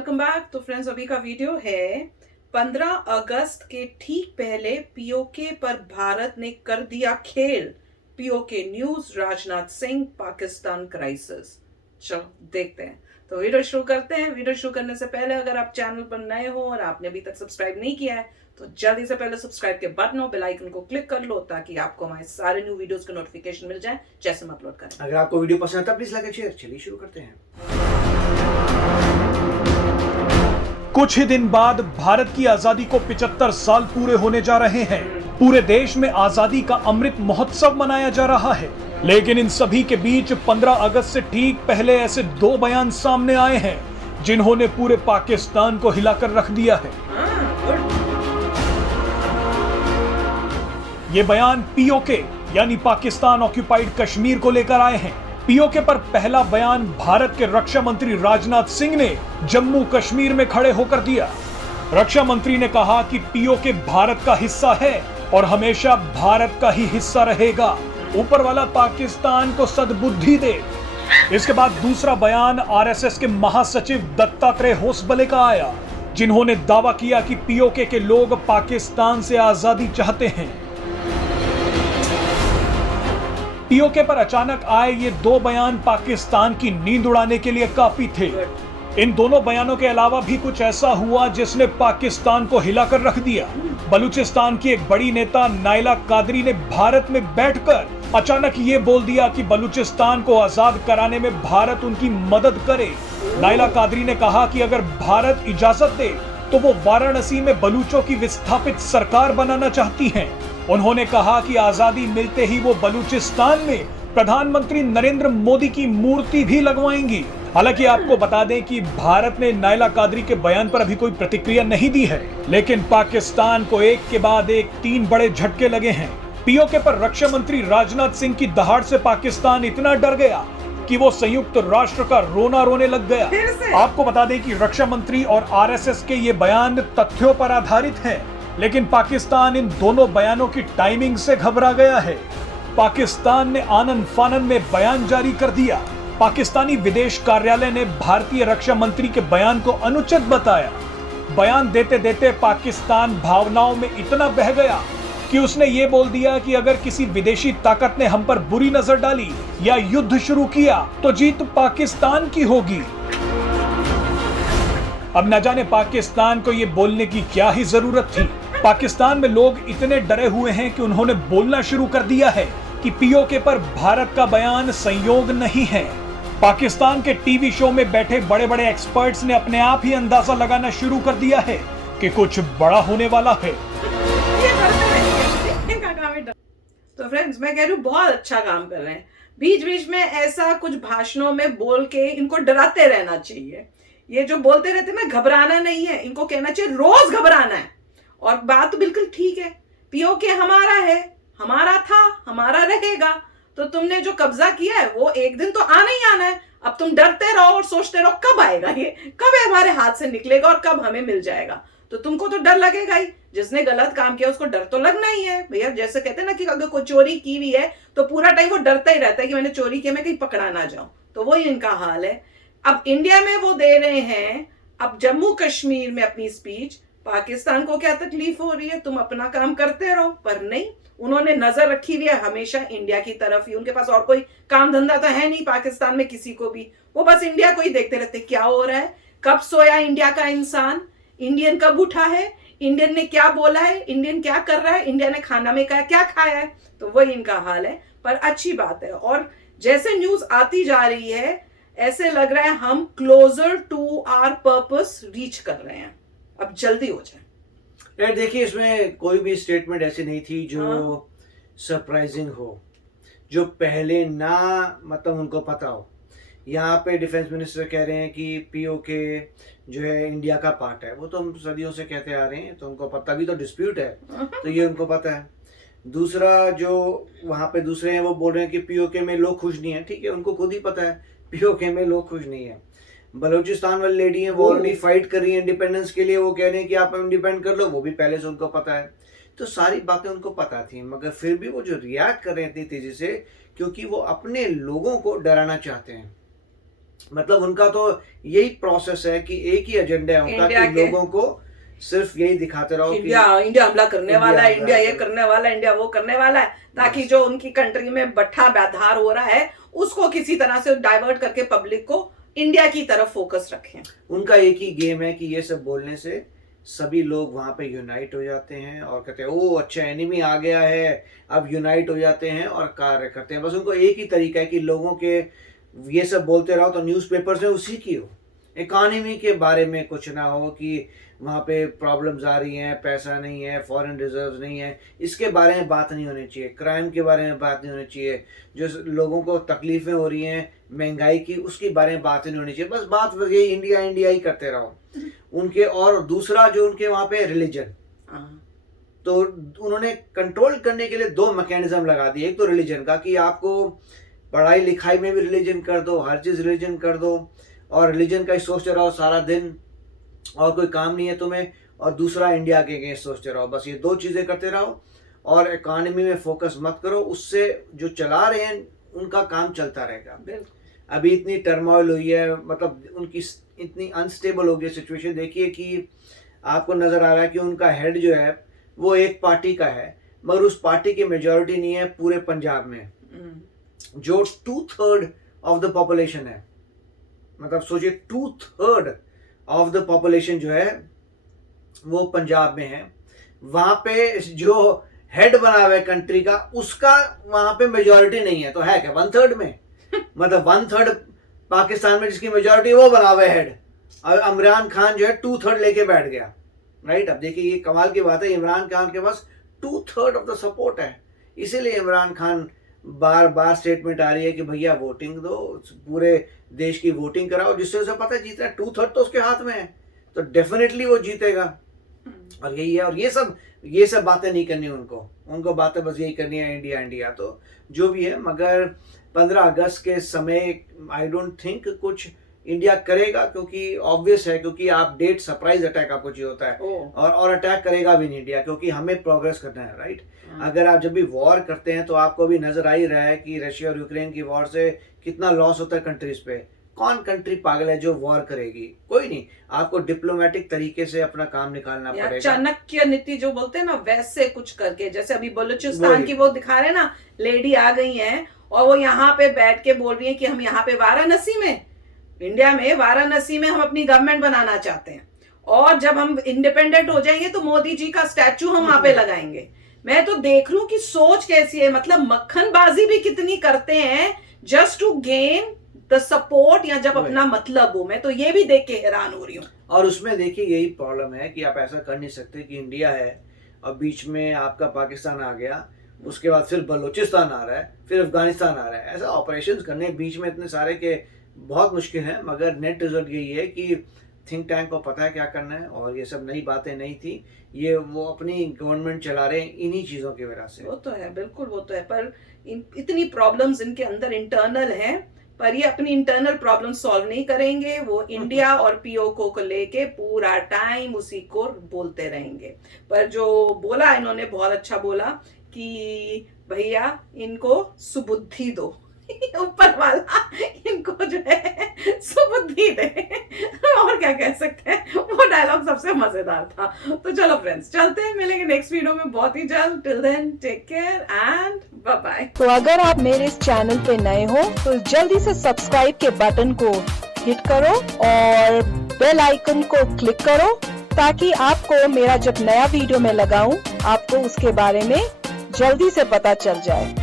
Welcome back. तो friends, अभी का वीडियो है 15 अगस्त के ठीक पहले पीओके पर भारत ने कर दिया खेल। PoK news, Rajnath Singh, Pakistan crisis. चलो देखते हैं। तो वीडियो शुरू करते हैं। वीडियो शुरू करने से पहले अगर आप चैनल पर नए हो और आपने अभी तक सब्सक्राइब नहीं किया है तो जल्दी से पहले सब्सक्राइब के बटन और बेल आइकन को क्लिक कर लो ताकि आपको हमारे सारे न्यू वीडियोस के नोटिफिकेशन मिल जाए जैसे हम अपलोड करें। अगर आपको वीडियो पसंद आता है प्लीज लाइक एंड शेयर। चलिए शुरू करते हैं। कुछ ही दिन बाद भारत की आजादी को 75 साल पूरे होने जा रहे हैं। पूरे देश में आजादी का अमृत महोत्सव मनाया जा रहा है, लेकिन इन सभी के बीच 15 अगस्त से ठीक पहले ऐसे दो बयान सामने आए हैं जिन्होंने पूरे पाकिस्तान को हिलाकर रख दिया है। ये बयान पीओके यानी पाकिस्तान ऑक्यूपाइड कश्मीर को लेकर आए हैं। पीओके पर पहला बयान भारत के रक्षा मंत्री राजनाथ सिंह ने जम्मू कश्मीर में खड़े होकर दिया। रक्षा मंत्री ने कहा कि पीओके भारत का हिस्सा है और हमेशा भारत का ही हिस्सा रहेगा। ऊपर वाला पाकिस्तान को सद्बुद्धि दे। इसके बाद दूसरा बयान आरएसएस के महासचिव दत्तात्रेय होसबले का आया, जिन्होंने दावा किया कि पीओके के लोग पाकिस्तान से आजादी चाहते हैं। पीओके पर अचानक आए ये दो बयान पाकिस्तान की नींद उड़ाने के लिए काफी थे। इन दोनों बयानों के अलावा भी कुछ ऐसा हुआ जिसने पाकिस्तान को हिलाकर रख दिया। बलूचिस्तान की एक बड़ी नेता नाइला कादरी ने भारत में बैठकर अचानक ये बोल दिया कि बलूचिस्तान को आजाद कराने में भारत उनकी मदद करे। नाइला कादरी ने कहा कि अगर भारत इजाजत दे तो वो वाराणसी में बलूचों की विस्थापित सरकार बनाना चाहती हैं। उन्होंने कहा कि आजादी मिलते ही वो बलूचिस्तान में प्रधानमंत्री नरेंद्र मोदी की मूर्ति भी लगवाएंगी। हालांकि आपको बता दें कि भारत ने नाइला कादरी के बयान पर अभी कोई प्रतिक्रिया नहीं दी है, लेकिन पाकिस्तान को एक के बाद एक 3 बड़े झटके लगे हैं। पीओके पर रक्षा मंत्री राजनाथ सिंह की दहाड़ से पाकिस्तान इतना डर गया कि वो संयुक्त राष्ट्र का रोना रोने लग गया। आपको बता दें कि रक्षा मंत्री और आरएसएस के ये बयान तथ्यों पर आधारित हैं, लेकिन पाकिस्तान इन दोनों बयानों की टाइमिंग से घबरा गया है। पाकिस्तान ने आनन फानन में बयान जारी कर दिया। पाकिस्तानी विदेश कार्यालय ने भारतीय रक्षा मंत्री के बयान को अनुचित बताया। बयान देते देते पाकिस्तान भावनाओं में इतना बह गया कि उसने ये बोल दिया कि अगर किसी विदेशी ताकत ने हम पर बुरी नजर डाली या युद्ध शुरू किया तो जीत पाकिस्तान की होगी। अब न जाने पाकिस्तान को ये बोलने की क्या ही जरूरत थी। पाकिस्तान में लोग इतने डरे हुए हैं कि उन्होंने बोलना शुरू कर दिया है कि पीओके पर भारत का बयान संयोग नहीं है। पाकिस्तान के टीवी शो में बैठे बड़े बड़े एक्सपर्ट्स ने अपने आप ही अंदाजा लगाना शुरू कर दिया है कि कुछ बड़ा होने वाला है। तो फ्रेंड्स, मैं कह रही हूँ बहुत अच्छा काम कर रहे हैं। बीच बीच में ऐसा कुछ भाषणों में बोल के इनको डराते रहना चाहिए। ये जो बोलते रहते ना, घबराना नहीं है, इनको कहना चाहिए रोज घबराना है। और बात तो बिल्कुल ठीक है, पीओके हमारा है, हमारा था, हमारा रहेगा। तो तुमने जो कब्जा किया है वो एक दिन तो आना ही आना है। अब तुम डरते रहो और सोचते रहो कब आएगा, ये कब हमारे हाथ से निकलेगा और कब हमें मिल जाएगा। तो तुमको तो डर लगेगा ही। जिसने गलत काम किया उसको डर तो लगना ही है भैया। जैसे कहते हैं ना कि अगर कोई चोरी की हुई है तो पूरा टाइम वो डरता ही रहता है कि मैंने चोरी किया, मैं कहीं पकड़ा ना जाऊं। तो वही इनका हाल है। अब इंडिया में वो दे रहे हैं, अब जम्मू कश्मीर में अपनी स्पीच। पाकिस्तान को क्या तकलीफ हो रही है, तुम अपना काम करते रहो। पर नहीं, उन्होंने नजर रखी हुई है हमेशा इंडिया की तरफ ही। उनके पास और कोई काम धंधा तो है नहीं पाकिस्तान में किसी को भी। वो बस इंडिया को ही देखते रहते, क्या हो रहा है, कब सोया इंडिया का इंसान, इंडियन कब उठा है, इंडियन ने क्या बोला है, इंडियन क्या कर रहा है, इंडिया ने खाना में क्या खाया है। तो वही इनका हाल है। पर अच्छी बात है, और जैसे न्यूज आती जा रही है ऐसे लग रहा है हम closer to our purpose reach कर रहे हैं। अब जल्दी हो जाए। यार देखिए, इसमें कोई भी स्टेटमेंट ऐसी नहीं थी जो सरप्राइजिंग हो, जो पहले ना मतलब उनको पता हो। यहाँ पे डिफेंस मिनिस्टर कह रहे हैं कि पीओके जो है इंडिया का पार्ट है। वो तो हम सदियों से कहते आ रहे हैं, तो उनको पता भी, तो डिस्प्यूट है तो ये उनको पता है। दूसरा, जो वहाँ पे दूसरे हैं वो बोल रहे हैं कि पीओके में लोग खुश नहीं है। ठीक है, उनको खुद ही पता है पीओके में लोग खुश नहीं है। बलूचिस्तान वाली लेडी है, वो ऑलरेडी फाइट कर रही है इंडिपेंडेंस के लिए। वो कह रहे हैं कि आप इंडिपेंडेंट कर लो, वो भी पहले से उनको पता है। तो सारी बातें उनको पता थी, मगर फिर भी वो जो रिएक्ट कर रहे हैं इतनी तेजी से, क्योंकि वो अपने लोगों को डराना चाहते हैं। मतलब उनका तो यही प्रोसेस है कि एक ही एजेंडा है उनका इंडिया कि के- लोगों को सिर्फ यही दिखाते रहो कि इंडिया हमला करने वाला है, इंडिया इंडिया ये हमला करने वाला है, इंडिया वो करने वाला है, ताकि जो उनकी कंट्री में बट्ठा ब्याधार हो रहा है उसको किसी तरह से डाइवर्ट करके पब्लिक को इंडिया की तरफ फोकस रखें। उनका एक ही गेम है कि ये सब बोलने से सभी लोग वहां पे यूनाइट हो जाते हैं और कहते हैं ओ अच्छा एनिमी आ गया है, अब यूनाइट हो जाते हैं और कार्य करते हैं। बस उनको एक ही तरीका है कि लोगों के ये सब बोलते रहो तो न्यूज़पेपर्स में उसी की हो, इकॉनमी के बारे में कुछ ना हो कि वहाँ पे प्रॉब्लम्स आ रही हैं, पैसा नहीं है, फॉरेन रिजर्व नहीं है, इसके बारे में बात नहीं होनी चाहिए, क्राइम के बारे में बात नहीं होनी चाहिए, जो लोगों को तकलीफें हो रही हैं महंगाई की उसके बारे में बात नहीं होनी चाहिए। बस बात वही इंडिया इंडिया ही करते रहो उनके। और दूसरा जो उनके वहाँ पे रिलीजन, तो उन्होंने कंट्रोल करने के लिए दो मैकेनिज्म लगा दिए। एक तो रिलीजन का कि आपको पढ़ाई लिखाई में भी रिलीजन कर दो, हर चीज़ रिलीजन कर दो और रिलीजन का ही सोचते रहो सारा दिन और कोई काम नहीं है तुम्हें, और दूसरा इंडिया के अगेंस्ट सोचते रहो। बस ये दो चीज़ें करते रहो और इकॉनमी में फोकस मत करो, उससे जो चला रहे हैं उनका काम चलता रहेगा। अभी इतनी टर्मोइल हुई है, मतलब उनकी इतनी अनस्टेबल हो गई सिचुएशन। देखिए कि आपको नज़र आ रहा है कि उनका हेड जो है वो एक पार्टी का है मगर उस पार्टी की मेजॉरिटी नहीं है पूरे पंजाब में, जो 2/3 ऑफ द पॉपुलेशन है। मतलब सोचिए 2/3 ऑफ द पॉपुलेशन जो है वो पंजाब में है। वहां पे जो हेड बना हुआ है कंट्री का उसका वहां पे मेजॉरिटी नहीं है, तो है क्या 1/3 में? मतलब 1/3 पाकिस्तान में जिसकी मेजॉरिटी वो बना हुआ है हेड, और इमरान खान जो है 2/3 लेके बैठ गया। राइट, अब देखिए ये कमाल की बात है, इमरान खान के पास 2/3 ऑफ द सपोर्ट है। इसीलिए इमरान खान बार बार स्टेटमेंट आ रही है कि भैया वोटिंग दो, पूरे देश की वोटिंग कराओ, जिससे उसे पता है जीतना है। 2/3 तो उसके हाथ में है, तो डेफिनेटली वो जीतेगा। और यही है, और ये सब बातें नहीं करनी उनको बातें बस यही करनी है इंडिया इंडिया। तो जो भी है, मगर 15 अगस्त के समय आई डोंट थिंक कुछ इंडिया करेगा, क्योंकि ऑब्वियस है, क्योंकि आप डेट सरप्राइज अटैक आपको चाहिए होता है और अटैक करेगा भी नहीं इंडिया, क्योंकि हमें प्रोग्रेस करना है। राइट, अगर आप जब भी वॉर करते हैं तो आपको भी नजर आ ही रहा है कि रशिया और यूक्रेन की वॉर से कितना लॉस होता है कंट्रीज पे। कौन कंट्री पागल है जो वॉर करेगी? कोई नहीं। आपको डिप्लोमेटिक तरीके से अपना काम निकालना पड़ेगा। चाणक्य नीति जो बोलते हैं ना, वैसे कुछ करके, जैसे अभी बलूचिस्तान की वो दिखा रहे हैं ना, लेडी आ गई हैं और वो यहाँ पे बैठ के बोल रही है कि हम यहाँ पे वाराणसी में, इंडिया में वाराणसी में हम अपनी गवर्नमेंट बनाना चाहते हैं, और जब हम इंडिपेंडेंट हो जाएंगे तो मोदी जी का स्टैचू हम वहां पे लगाएंगे। मैं तो देख लूं कि सोच कैसी है, मतलब मक्खनबाजी भी कितनी करते हैं just to gain the support, या जब अपना मतलब हो। मैं तो ये भी देख के हैरान हो रही हूँ। और उसमें देखिए यही प्रॉब्लम है कि आप ऐसा कर नहीं सकते कि इंडिया है और बीच में आपका पाकिस्तान आ गया, उसके बाद फिर बलूचिस्तान आ रहा है, फिर अफगानिस्तान आ रहा है। ऐसा ऑपरेशंस करने बीच में इतने सारे के बहुत मुश्किल है। मगर नेट रिजल्ट यही है कि थिंक टैंक को पता है क्या करना है, और ये सब नई बातें नहीं थी, ये वो अपनी गवर्नमेंट चला रहे हैं इन्हीं चीज़ों की वजह से। वो तो है, बिल्कुल वो तो है, पर इतनी प्रॉब्लम्स इनके अंदर इंटरनल हैं, पर ये अपनी इंटरनल प्रॉब्लम सॉल्व नहीं करेंगे। वो इंडिया और पीओके को लेके पूरा टाइम उसी को बोलते रहेंगे। पर जो बोला इन्होंने बहुत अच्छा बोला कि भैया इनको सुबुद्धि दो, ऊपर वाला इनको जो है सुबुद्धि दे, और क्या कह सकते हैं। वो डायलॉग सबसे मजेदार था। तो चलो फ्रेंड्स, चलते हैं, मिलेंगे नेक्स्ट वीडियो में बहुत ही जल्द। Till then take care and bye bye. तो अगर आप मेरे इस चैनल पे नए हो तो जल्दी से सब्सक्राइब के बटन को हिट करो और बेल आइकन को क्लिक करो, ताकि आपको मेरा जब नया वीडियो मैं लगाऊं आपको उसके बारे में जल्दी से पता चल जाए।